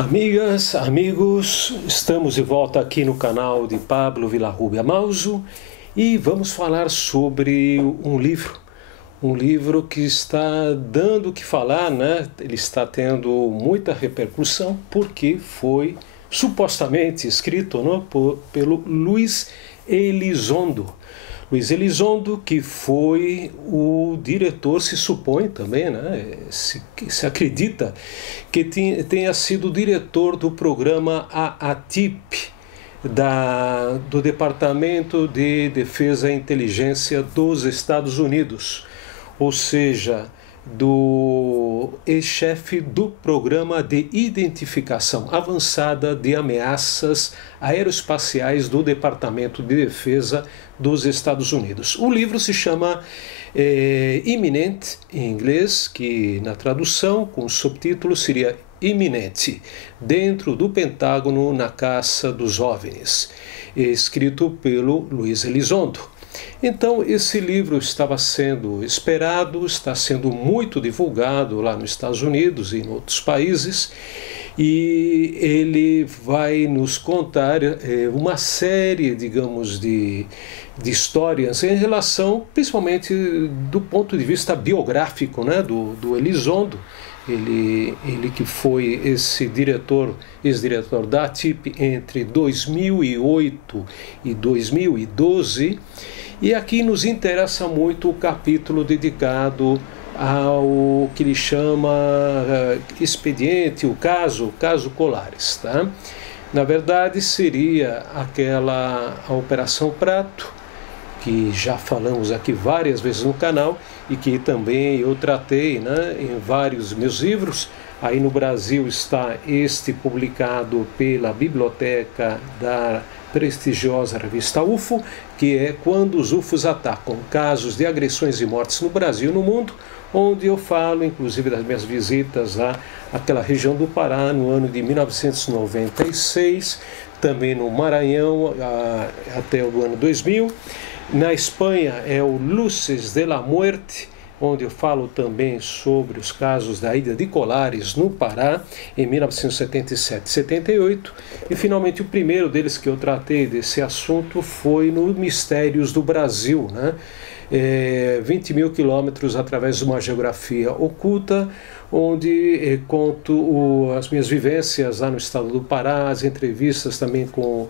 Amigas, amigos, estamos de volta aqui no canal de Pablo Villarrubia Mauso e vamos falar sobre um livro que está dando o que falar, né? Ele está tendo muita repercussão porque foi supostamente escrito, né, pelo Luiz Elizondo. Luiz Elizondo, que foi o diretor, se supõe também, né? Se acredita que tenha sido o diretor do programa AATIP, do Departamento de Defesa e Inteligência dos Estados Unidos, ou seja, do ex-chefe do Programa de Identificação Avançada de Ameaças Aeroespaciais do Departamento de Defesa dos Estados Unidos. O livro se chama Imminent, em inglês, que na tradução com subtítulo seria Iminente, dentro do Pentágono na caça dos OVNIs, escrito pelo Luiz Elizondo. Então, esse livro estava sendo esperado, está sendo muito divulgado lá nos Estados Unidos e em outros países, e ele vai nos contar uma série, digamos, de histórias em relação, principalmente do ponto de vista biográfico, né, do Elizondo. Ele que foi esse ex-diretor da ATIP entre 2008 e 2012, e aqui nos interessa muito o capítulo dedicado ao que ele chama expediente, o caso Colares, tá? Na verdade seria a Operação Prato, que já falamos aqui várias vezes no canal e que também eu tratei, né, em vários meus livros. Aí no Brasil está este publicado pela biblioteca da prestigiosa revista UFO, que é Quando os UFOs Atacam, Casos de Agressões e Mortes no Brasil e no Mundo, onde eu falo, inclusive, das minhas visitas àquela região do Pará no ano de 1996, também no Maranhão até o ano 2000. Na Espanha é o Luces de la Muerte, onde eu falo também sobre os casos da ilha de Colares, no Pará, em 1977 e 78. E, finalmente, o primeiro deles que eu tratei desse assunto foi no Mistérios do Brasil, né? 20 mil quilômetros através de uma geografia oculta, onde conto as minhas vivências lá no estado do Pará, as entrevistas também com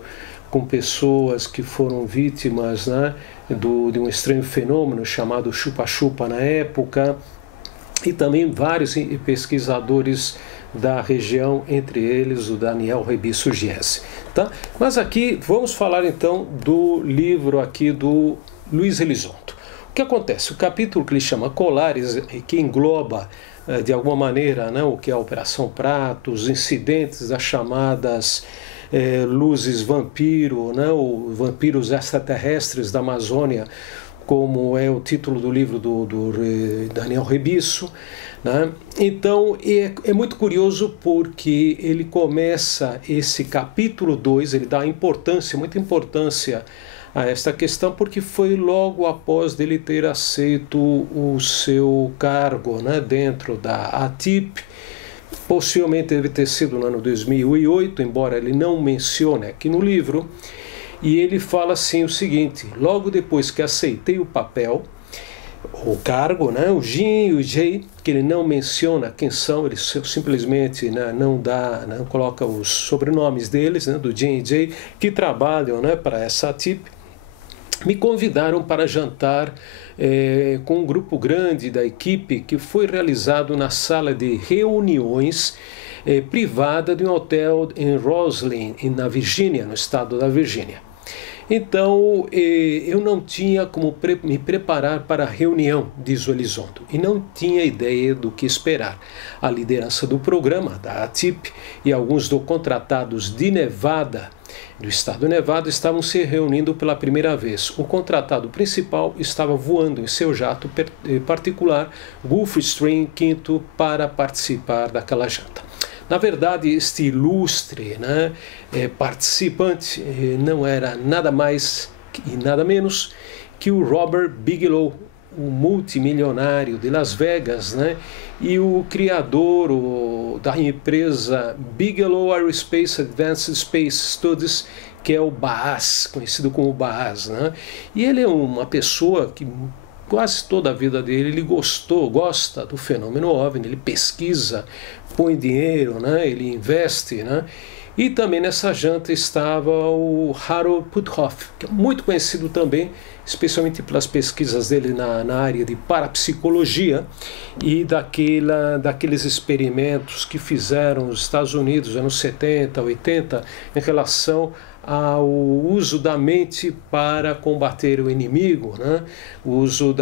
pessoas que foram vítimas, né, de um estranho fenômeno chamado chupa-chupa na época, e também vários pesquisadores da região, entre eles o Daniel Rebisso Giese. Tá? Mas aqui vamos falar então do livro aqui do Luiz Elizondo. O que acontece? O capítulo que ele chama Colares, que engloba de alguma maneira, né, o que é a Operação Prato, os incidentes das chamadas luzes vampiro, né, ou vampiros extraterrestres da Amazônia, como é o título do livro do Daniel Rebisso, né? Então é muito curioso porque ele começa esse capítulo 2, ele dá muita importância a esta questão, porque foi logo após dele ter aceito o seu cargo, né, dentro da ATIP. Possivelmente deve ter sido no ano 2008, embora ele não mencione aqui no livro, e ele fala assim o seguinte: logo depois que aceitei o papel, o cargo, né, o Jim e o Jay, que ele não menciona quem são, ele simplesmente, né, não coloca os sobrenomes deles, né, do Jim e Jay, que trabalham, né, para essa ATIP, me convidaram para jantar com um grupo grande da equipe que foi realizado na sala de reuniões privada de um hotel em Roslyn, na Virgínia, no estado da Virgínia. Então, eu não tinha como me preparar para a reunião, diz o Elizondo, e não tinha ideia do que esperar. A liderança do programa, da ATIP, e alguns do contratados de Nevada, do estado de Nevada, estavam se reunindo pela primeira vez. O contratado principal estava voando em seu jato particular, Gulfstream V, para participar daquela janta. Na verdade, este ilustre, né, participante não era nada mais e nada menos que o Robert Bigelow, o multimilionário de Las Vegas, né? E o criador da empresa Bigelow Aerospace Advanced Space Studies, que é o Baaz, conhecido como Baaz, né? E ele é uma pessoa que quase toda a vida dele ele gosta do fenômeno OVNI, ele pesquisa, põe dinheiro, né? Ele investe, né? E também nessa janta estava o Harold Puthoff, que é muito conhecido também, especialmente pelas pesquisas dele na área de parapsicologia e daqueles experimentos que fizeram os Estados Unidos nos anos 70, 80, em relação ao uso da mente para combater o inimigo, né? O uso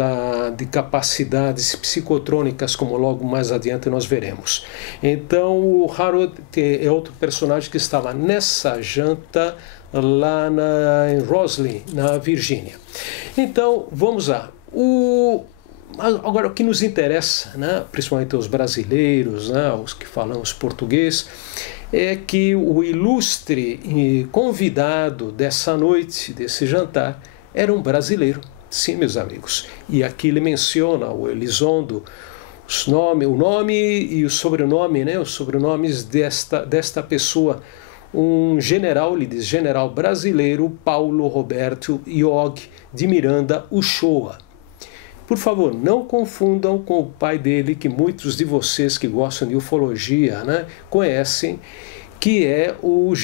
de capacidades psicotrônicas, como logo mais adiante nós veremos. Então o Harold é outro personagem que estava nessa janta lá em Rosslyn, na Virgínia. Então vamos lá. Agora, o que nos interessa, né, principalmente os brasileiros, né, os que falamos português, é que o ilustre convidado dessa noite, desse jantar, era um brasileiro. Sim, meus amigos. E aqui ele menciona o Elizondo, o nome e o sobrenome, né, os sobrenomes desta pessoa. Um general, ele diz, general brasileiro, Paulo Roberto Iog de Miranda Uchoa. Por favor, não confundam com o pai dele, que muitos de vocês que gostam de ufologia, né, conhecem, que é o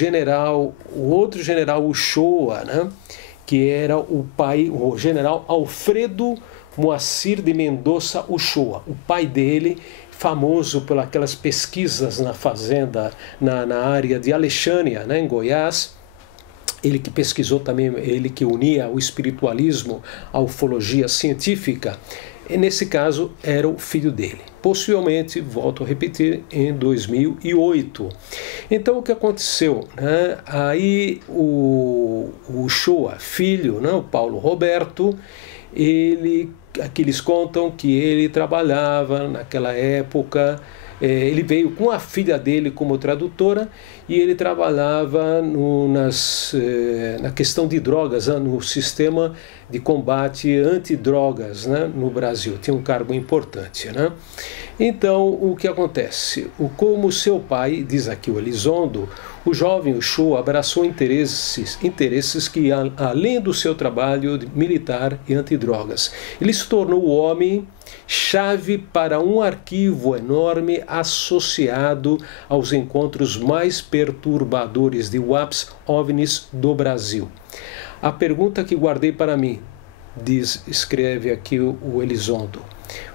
outro general Uchoa, né, que era o general Alfredo Moacir de Mendonça Uchoa. O pai dele, famoso por aquelas pesquisas na fazenda, na área de Alexânia, né, em Goiás. Ele que pesquisou também, ele que unia o espiritualismo à ufologia científica, e nesse caso era o filho dele. Possivelmente, volto a repetir, em 2008. Então o que aconteceu? Né? Aí o Uchoa, filho, né, o Paulo Roberto, aqui eles contam que ele trabalhava naquela época. Ele veio com a filha dele como tradutora e ele trabalhava na questão de drogas, né, no sistema de combate antidrogas, né, no Brasil. Tinha um cargo importante, né? Então, o que acontece? Como seu pai, diz aqui o Elizondo, o jovem Uchoa abraçou interesses que, além do seu trabalho militar e antidrogas, ele se tornou o homem chave para um arquivo enorme associado aos encontros mais perturbadores de UAPs OVNIs do Brasil. A pergunta que guardei para mim, escreve aqui o Elizondo,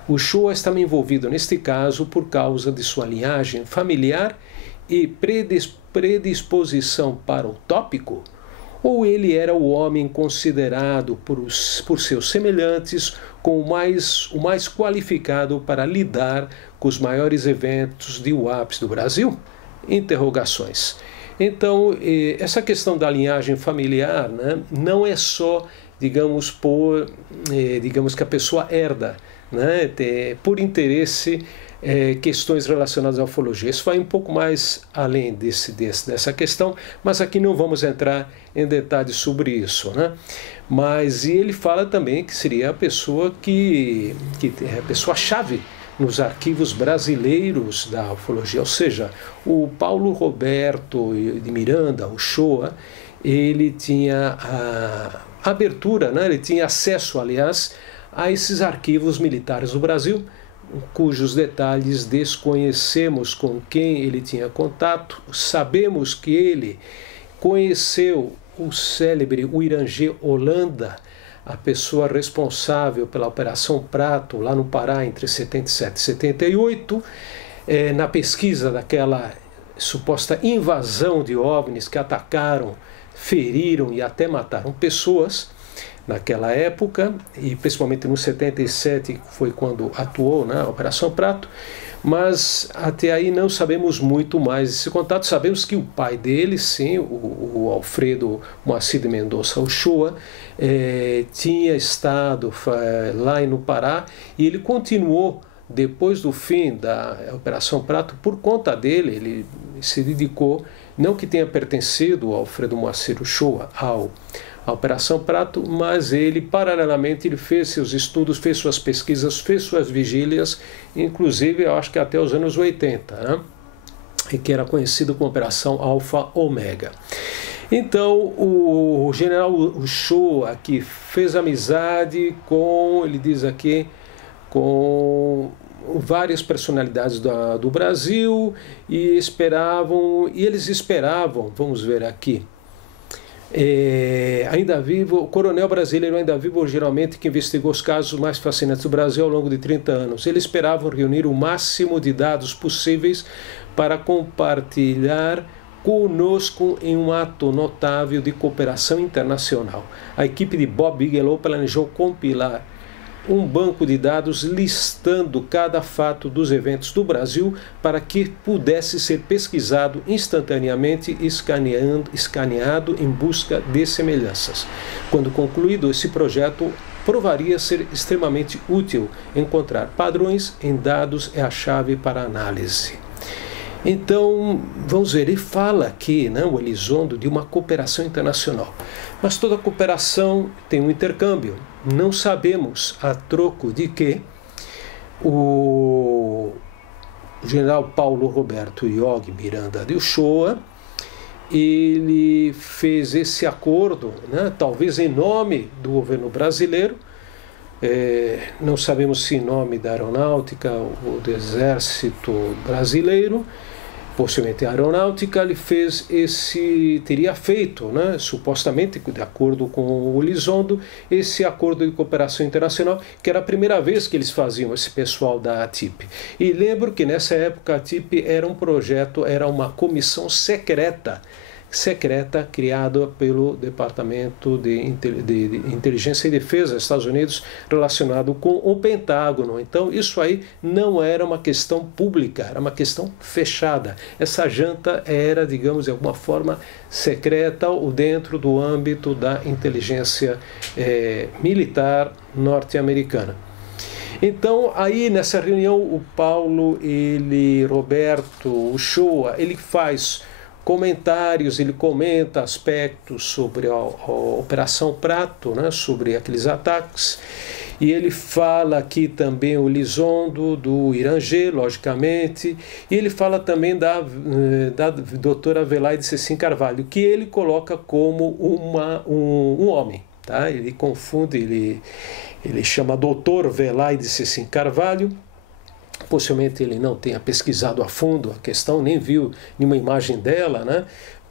Uchoa estava envolvido neste caso por causa de sua linhagem familiar e predisposição para o tópico? Ou ele era o homem considerado por seus semelhantes como o mais qualificado para lidar com os maiores eventos de UAPs do Brasil? Interrogações. Então, essa questão da linhagem familiar, né, não é só, digamos que a pessoa herda, né, por interesse, questões relacionadas à ufologia. Isso vai um pouco mais além dessa questão, mas aqui não vamos entrar em detalhes sobre isso, né? Mas ele fala também que seria a pessoa que é a pessoa-chave nos arquivos brasileiros da ufologia, ou seja, o Paulo Roberto de Miranda Uchoa, ele tinha a abertura, né? Ele tinha acesso, aliás, a esses arquivos militares do Brasil, cujos detalhes desconhecemos, com quem ele tinha contato. Sabemos que ele conheceu o célebre Irangê Holanda, a pessoa responsável pela Operação Prato, lá no Pará, entre 77 e 78, na pesquisa daquela suposta invasão de OVNIs que atacaram, feriram e até mataram pessoas naquela época, e principalmente no 77 foi quando atuou na Operação Prato, mas até aí não sabemos muito mais desse contato. Sabemos que o pai dele, sim, o Alfredo Moacir de Mendonça Uchoa, tinha estado lá no Pará, e ele continuou depois do fim da Operação Prato. Por conta dele, ele se dedicou, não que tenha pertencido ao Alfredo Moacir Uchoa, a Operação Prato, mas ele, paralelamente, ele fez seus estudos, fez suas pesquisas, fez suas vigílias, inclusive, eu acho que até os anos 80, né? E que era conhecido como Operação Alfa Ômega. Então, o general Uchoa aqui fez amizade com, ele diz aqui, com várias personalidades do Brasil e eles esperavam, vamos ver aqui, ainda vivo, o coronel brasileiro ainda vivo, geralmente, que investigou os casos mais fascinantes do Brasil ao longo de 30 anos. Eles esperavam reunir o máximo de dados possíveis para compartilhar conosco em um ato notável de cooperação internacional. A equipe de Bob Bigelow planejou compilar um banco de dados listando cada fato dos eventos do Brasil para que pudesse ser pesquisado instantaneamente e escaneado em busca de semelhanças. Quando concluído, esse projeto provaria ser extremamente útil. Encontrar padrões em dados é a chave para a análise. Então, vamos ver, ele fala aqui, né, o Elizondo, de uma cooperação internacional. Mas toda cooperação tem um intercâmbio. Não sabemos a troco de que o general Paulo Roberto Iog Miranda de Uchoa, ele fez esse acordo, né, talvez em nome do governo brasileiro, não sabemos se em nome da aeronáutica ou do exército brasileiro, possivelmente a aeronáutica, ele teria feito, né, supostamente, de acordo com o Elizondo, esse acordo de cooperação internacional, que era a primeira vez que eles faziam, esse pessoal da ATIP. E lembro que nessa época a ATIP era um projeto, era uma comissão secreta criada pelo Departamento de Inteligência e Defesa dos Estados Unidos, relacionado com o Pentágono. Então, isso aí não era uma questão pública, era uma questão fechada. Essa janta era, digamos, de alguma forma secreta ou dentro do âmbito da inteligência militar norte-americana. Então, aí nessa reunião, o Roberto Uchoa, ele faz comentários, ele comenta aspectos sobre a Operação Prato, né, sobre aqueles ataques, e ele fala aqui também o Elizondo, do Irangê, logicamente, e ele fala também da doutora Velaide Cecim Carvalho, que ele coloca como um homem, tá? Ele confunde, ele chama doutor Velaide Cecim Carvalho. Possivelmente ele não tenha pesquisado a fundo a questão, nem viu nenhuma imagem dela, né,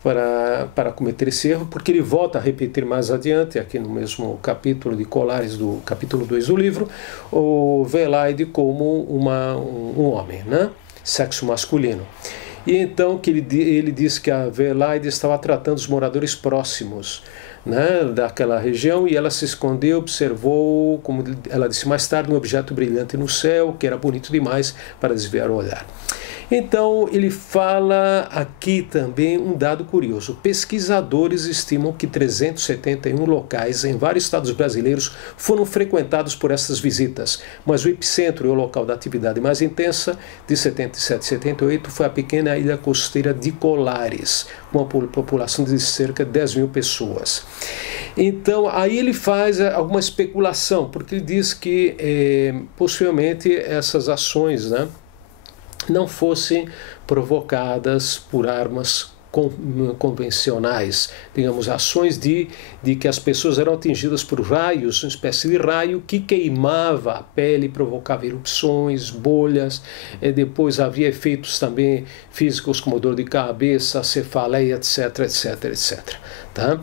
para cometer esse erro, porque ele volta a repetir mais adiante, aqui no mesmo capítulo de Colares, do capítulo 2 do livro, o Velaide como um homem, né, sexo masculino. E então que ele diz que a Velaide estava tratando os moradores próximos, né, daquela região, e ela se escondeu, observou, como ela disse mais tarde, um objeto brilhante no céu, que era bonito demais para desviar o olhar. Então, ele fala aqui também um dado curioso. Pesquisadores estimam que 371 locais em vários estados brasileiros foram frequentados por essas visitas, mas o epicentro e o local da atividade mais intensa, de 77 e 78, foi a pequena ilha costeira de Colares, com uma população de cerca de 10 mil pessoas. Então, aí ele faz alguma especulação, porque ele diz que possivelmente essas ações, né, não fossem provocadas por armas convencionais, digamos, ações de que as pessoas eram atingidas por raios, uma espécie de raio que queimava a pele, provocava erupções, bolhas, depois havia efeitos também físicos como dor de cabeça, cefaleia, etc, etc, etc. Tá?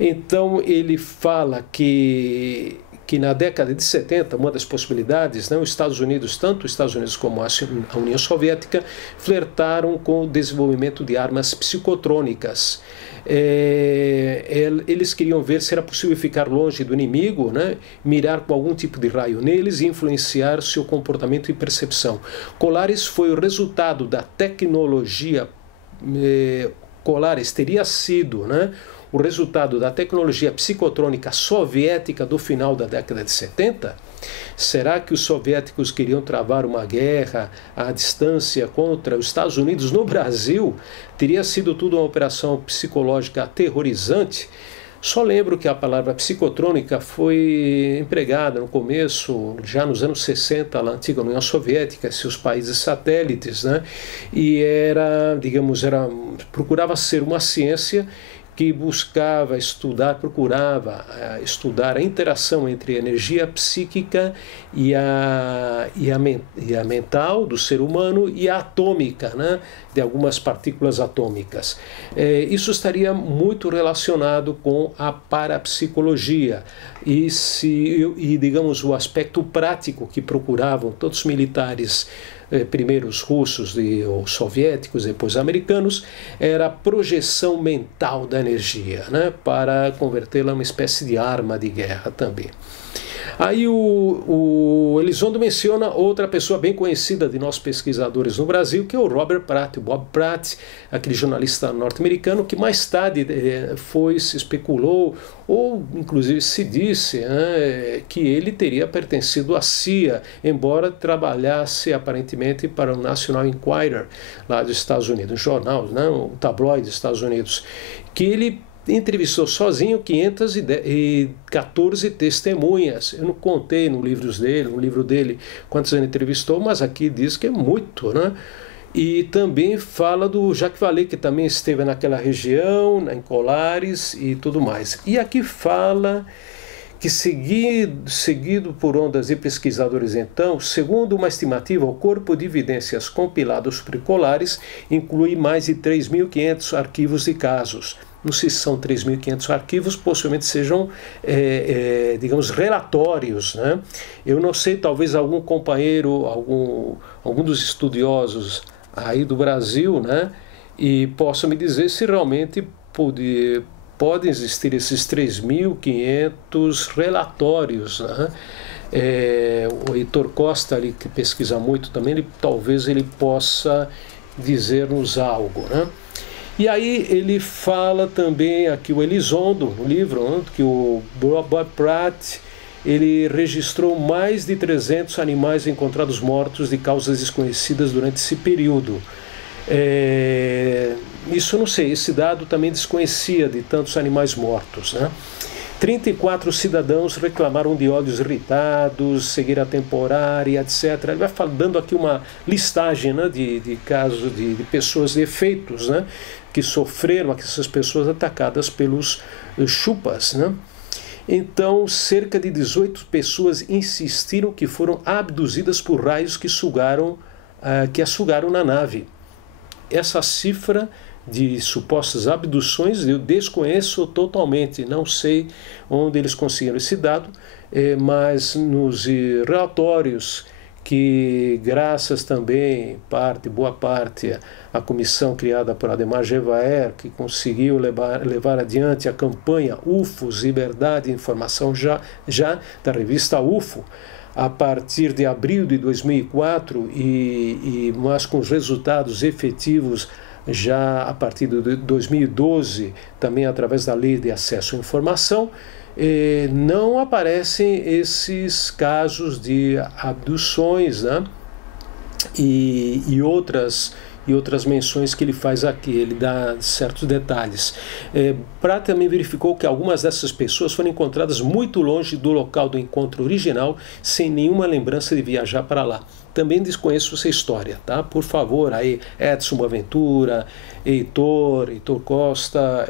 Então ele fala que na década de 70, uma das possibilidades, né, os Estados Unidos, tanto os Estados Unidos como a União Soviética, flertaram com o desenvolvimento de armas psicotrônicas. Eles queriam ver se era possível ficar longe do inimigo, né, mirar com algum tipo de raio neles e influenciar seu comportamento e percepção. Colares foi o resultado da tecnologia. Colares teria sido, né, o resultado da tecnologia psicotrônica soviética do final da década de 70? Será que os soviéticos queriam travar uma guerra à distância contra os Estados Unidos no Brasil? Teria sido tudo uma operação psicológica aterrorizante? Só lembro que a palavra psicotrônica foi empregada no começo, já nos anos 60, na antiga União Soviética, seus países satélites, né? E era, digamos, procurava ser uma ciência que buscava estudar, procurava estudar a interação entre a energia psíquica e a mental do ser humano e a atômica, né, de algumas partículas atômicas. Isso estaria muito relacionado com a parapsicologia e digamos, o aspecto prático que procuravam todos os militares, primeiro os russos e os soviéticos, depois americanos, era a projeção mental da energia, né, para convertê-la em uma espécie de arma de guerra também. Aí o Elizondo menciona outra pessoa bem conhecida de nós pesquisadores no Brasil, que é o Robert Pratt, o Bob Pratt, aquele jornalista norte-americano que mais tarde se especulou, ou inclusive se disse, né, que ele teria pertencido à CIA, embora trabalhasse aparentemente para o National Enquirer, lá dos Estados Unidos, um jornal, né, um tabloide dos Estados Unidos, que ele entrevistou sozinho 514 testemunhas. Eu não contei no livro dele quantos ele entrevistou, mas aqui diz que é muito, né? E também fala do Jacques Vallée, que também esteve naquela região, em Colares e tudo mais. E aqui fala que, seguido por ondas de pesquisadores, então, segundo uma estimativa, o corpo de evidências compilados por Colares inclui mais de 3.500 arquivos de casos. Não sei se são 3.500 arquivos, possivelmente sejam, digamos, relatórios, né? Eu não sei, talvez algum companheiro, algum dos estudiosos aí do Brasil, né, e possa me dizer se realmente podem existir esses 3.500 relatórios, né? O Heitor Costa, ali, que pesquisa muito também, talvez ele possa dizer-nos algo, né? E aí ele fala também aqui o Elizondo, no livro, né, que o Bob Pratt ele registrou mais de 300 animais encontrados mortos de causas desconhecidas durante esse período. Isso eu não sei, esse dado também desconhecia de tantos animais mortos, né? 34 cidadãos reclamaram de olhos irritados, cegueira temporária, etc. Ele vai dando aqui uma listagem, né, de casos de pessoas, de efeitos, né, que sofreram, essas pessoas atacadas pelos chupas, né? Então, cerca de 18 pessoas insistiram que foram abduzidas por raios que as sugaram na nave. Essa cifra de supostas abduções eu desconheço totalmente, não sei onde eles conseguiram esse dado, mas nos relatórios que, graças também, boa parte, à comissão criada por Ademar Gevaert, que conseguiu levar adiante a campanha UFOs, Liberdade e Informação já da revista UFO, a partir de abril de 2004, mas com os resultados efetivos já a partir de 2012, também através da Lei de Acesso à Informação, não aparecem esses casos de abduções, né? e outras menções que ele faz aqui, ele dá certos detalhes. Pratt também verificou que algumas dessas pessoas foram encontradas muito longe do local do encontro original, sem nenhuma lembrança de viajar para lá. Também desconheço essa história, tá? Por favor, aí Edson Boaventura, Heitor Costa,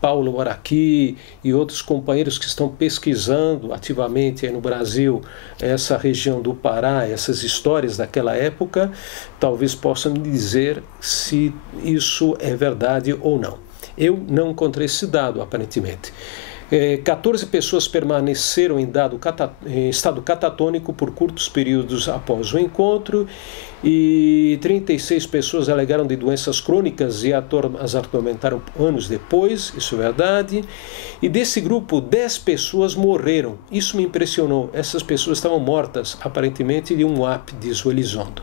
Paulo Araqui e outros companheiros que estão pesquisando ativamente aí no Brasil essa região do Pará, essas histórias daquela época, talvez possam me dizer se isso é verdade ou não. Eu não encontrei esse dado, aparentemente. 14 pessoas permaneceram em estado catatônico por curtos períodos após o encontro e 36 pessoas alegaram de doenças crônicas e as atormentaram anos depois, isso é verdade. E desse grupo, 10 pessoas morreram. Isso me impressionou. Essas pessoas estavam mortas, aparentemente, de um AP, diz o Elizondo.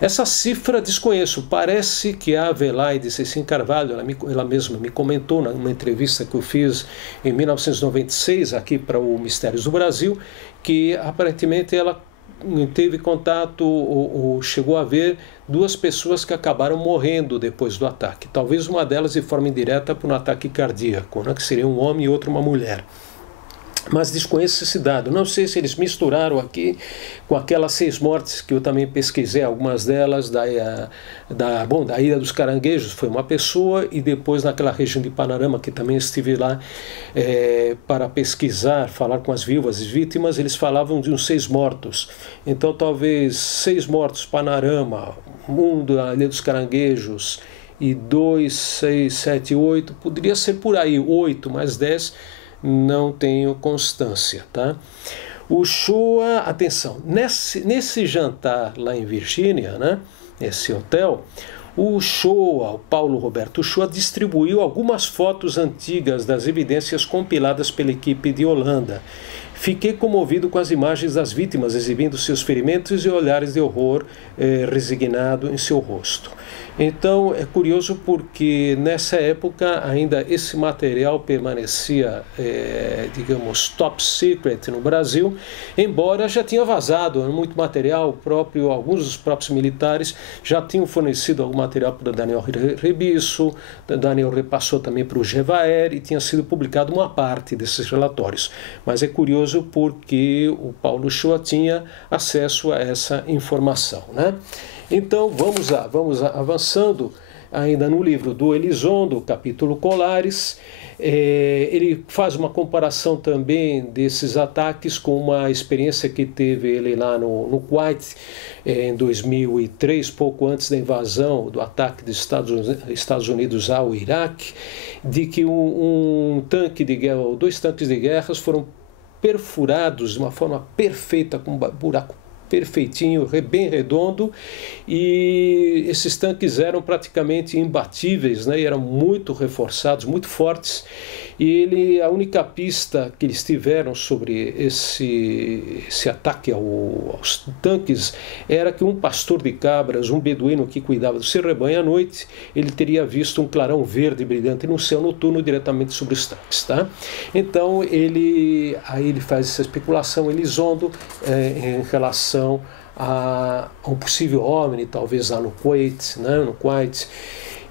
Essa cifra desconheço, parece que a Adelaide Cecim Carvalho, ela mesma me comentou numa entrevista que eu fiz em 1996 aqui para o Mistérios do Brasil, que aparentemente ela teve contato ou chegou a ver duas pessoas que acabaram morrendo depois do ataque. Talvez uma delas de forma indireta por um ataque cardíaco, né, que seria um homem e outra uma mulher. Mas desconheço esse dado. Não sei se eles misturaram aqui com aquelas 6 mortes que eu também pesquisei, algumas delas da Ilha dos Caranguejos, foi uma pessoa, e depois naquela região de Panarama, que também estive lá para pesquisar, falar com as viúvas e vítimas, eles falavam de uns 6 mortos. Então talvez 6 mortos Panarama, 1 da Ilha dos Caranguejos e 2, 6, 7, 8, poderia ser por aí, 8 mais 10, não tenho constância, tá? O Shoah, atenção, nesse jantar lá em Virgínia, né, nesse hotel, o Shoah, o Paulo Roberto Shoah, distribuiu algumas fotos antigas das evidências compiladas pela equipe de Holanda. Fiquei comovido com as imagens das vítimas exibindo seus ferimentos e olhares de horror resignado em seu rosto. Então é curioso porque nessa época ainda esse material permanecia, digamos, top secret no Brasil, embora já tinha vazado muito material próprio, alguns dos próprios militares já tinham fornecido algum material para o Daniel Rebisso, Daniel repassou também para o Gevaer e tinha sido publicado uma parte desses relatórios. Mas é curioso porque o Paulo Shoah tinha acesso a essa informação, né? Então vamos avançando ainda no livro do Elizondo, capítulo Colares. Ele faz uma comparação também desses ataques com uma experiência que teve ele lá no Kuwait em 2003, pouco antes da invasão, do ataque dos Estados Unidos ao Iraque, de que um tanque de guerra, ou 2 tanques de guerra foram perfurados de uma forma perfeita, com um buraco perfeitinho, bem redondo, e esses tanques eram praticamente imbatíveis, né? E eram muito reforçados, muito fortes, e a única pista que eles tiveram sobre esse ataque aos tanques era que um pastor de cabras, um beduíno que cuidava do seu rebanho à noite, ele teria visto um clarão verde brilhante no céu noturno diretamente sobre os tanques, tá? Então aí ele faz essa especulação, Elizondo, em relação a um possível OVNI, talvez lá no Kuwait, né,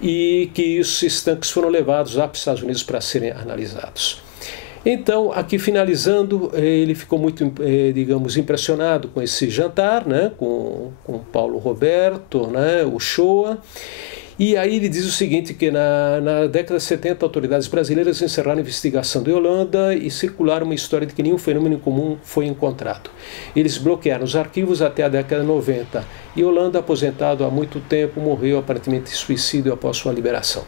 e que esses tanques foram levados lá para os Estados Unidos para serem analisados. Então, aqui finalizando, ele ficou muito, digamos, impressionado com esse jantar, né, com Paulo Roberto, né, o Shoah. E aí ele diz o seguinte, que na década de 70, autoridades brasileiras encerraram a investigação de Holanda e circularam uma história de que nenhum fenômeno comum foi encontrado. Eles bloquearam os arquivos até a década de 90. E Holanda, aposentado há muito tempo, morreu aparentemente de suicídio após sua liberação.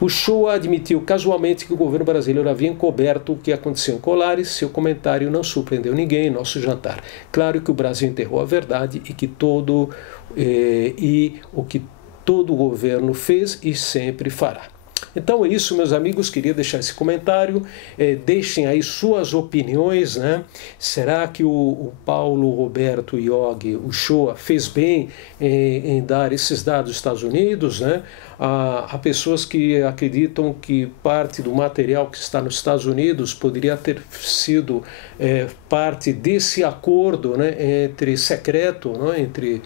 O Shoah admitiu casualmente que o governo brasileiro havia encoberto o que aconteceu em Colares. Seu comentário não surpreendeu ninguém em nosso jantar. Claro que o Brasil enterrou a verdade e que o que todo o governo fez e sempre fará. Então é isso, meus amigos, queria deixar esse comentário, deixem aí suas opiniões, né? Será que o Paulo Roberto Yogi, o Shoah, fez bem em dar esses dados aos Estados Unidos, né? Há pessoas que acreditam que parte do material que está nos Estados Unidos poderia ter sido parte desse acordo, né, secreto, né, entre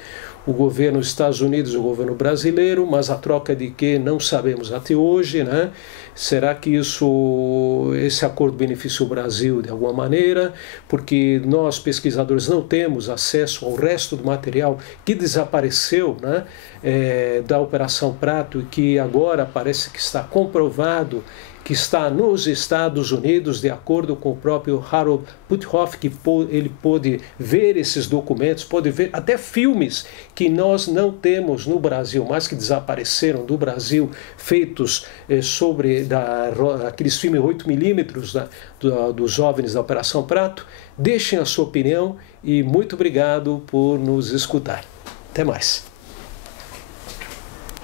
o governo dos Estados Unidos e o governo brasileiro, mas a troca de que não sabemos até hoje, né? Será que esse acordo beneficia o Brasil de alguma maneira? Porque nós, pesquisadores, não temos acesso ao resto do material que desapareceu, né, da Operação Prato, e que agora parece que está comprovado que está nos Estados Unidos, de acordo com o próprio Harold Puthoff, que ele pôde ver esses documentos, pôde ver até filmes que nós não temos no Brasil, mas que desapareceram do Brasil, feitos sobre aqueles filmes 8mm dos OVNIs da Operação Prato. Deixem a sua opinião e muito obrigado por nos escutar. Até mais.